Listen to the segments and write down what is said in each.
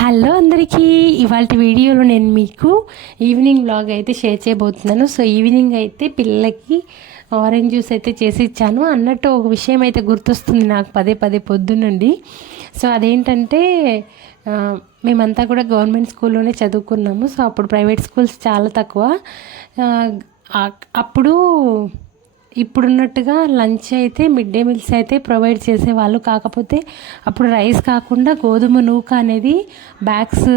Hello అందరికీ, ఇవాళ వీడియోలో నేను మీకు ఈవినింగ్ వ్లాగ్ అయితే షేర్ చేయబోతున్నాను. సో ఈవినింగ్ అయితే పిల్లలకి ఆరెంజ్ జ్యూస్ అయితే చేసి ఇచ్చాను. అన్నట్టు ఒక విషయం అయితే గుర్తొస్తుంది నాకు పదే పదే పొద్దున్నండి. సో అదేంటంటే మేమంతా కూడా గవర్నమెంట్ స్కూల్లోనే చదువుకున్నాము. సో అప్పుడు ప్రైవేట్ స్కూల్స్ చాలా తక్కువ. అప్పుడు ఇప్పుడున్నట్టుగా లంచ్ అయితే మిడ్ డే మీల్స్ అయితే ప్రొవైడ్ చేసేవాళ్ళు. కాకపోతే అప్పుడు రైస్ కాకుండా గోధుమ నూక అనేది బ్యాగ్స్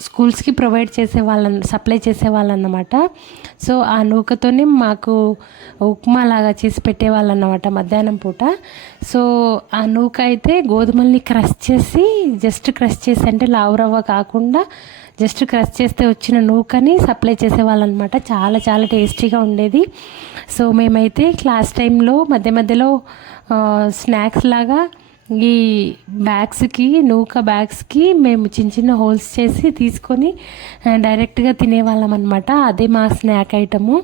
స్కూల్స్కి ప్రొవైడ్ సప్లై చేసేవాళ్ళు అన్నమాట. సో ఆ నూకతోనే మాకు ఉప్మా లాగా చేసి పెట్టేవాళ్ళు అన్నమాట మధ్యాహ్నం పూట. సో ఆ నూక అయితే గోధుమల్ని జస్ట్ క్రష్ చేసి అంటే లావు రవ్వ కాకుండా జస్ట్ క్రష్ చేస్తే వచ్చిన నూకని సప్లై చేసేవాళ్ళు అనమాట. చాలా చాలా టేస్టీగా ఉండేది. సో మేమైతే క్లాస్ టైంలో మధ్య మధ్యలో స్నాక్స్ లాగా ఈ నూక బ్యాగ్స్కి మేము చిన్న చిన్న హోల్స్ చేసి తీసుకొని డైరెక్ట్గా తినేవాళ్ళం అనమాట. అదే మా స్నాక్ ఐటము.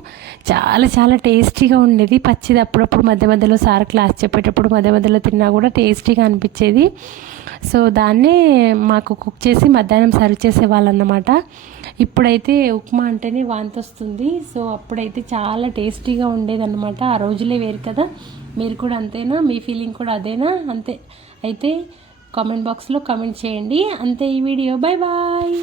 చాలా చాలా టేస్టీగా ఉండేది. పచ్చిది అప్పుడప్పుడు మధ్య మధ్యలో సార్ క్లాస్ చెప్పేటప్పుడు మధ్య మధ్యలో తిన్నా కూడా టేస్టీగా అనిపించేది. సో దాన్నే మాకు కుక్ చేసి మధ్యాహ్నం సర్వ్ చేసేవాళ్ళు అన్నమాట. ఇప్పుడైతే ఉప్మా అంటేనే వాంతి వస్తుంది. సో అప్పుడైతే చాలా టేస్టీగా ఉండేదన్నమాట. ఆ రోజులే వేరు కదా. మీరు కూడా అంతేనా? మీ ఫీలింగ్ కూడా అదేనా? అంతే అయితే కామెంట్ బాక్స్లో కామెంట్ చేయండి. అంతే ఈ వీడియో. Bye bye.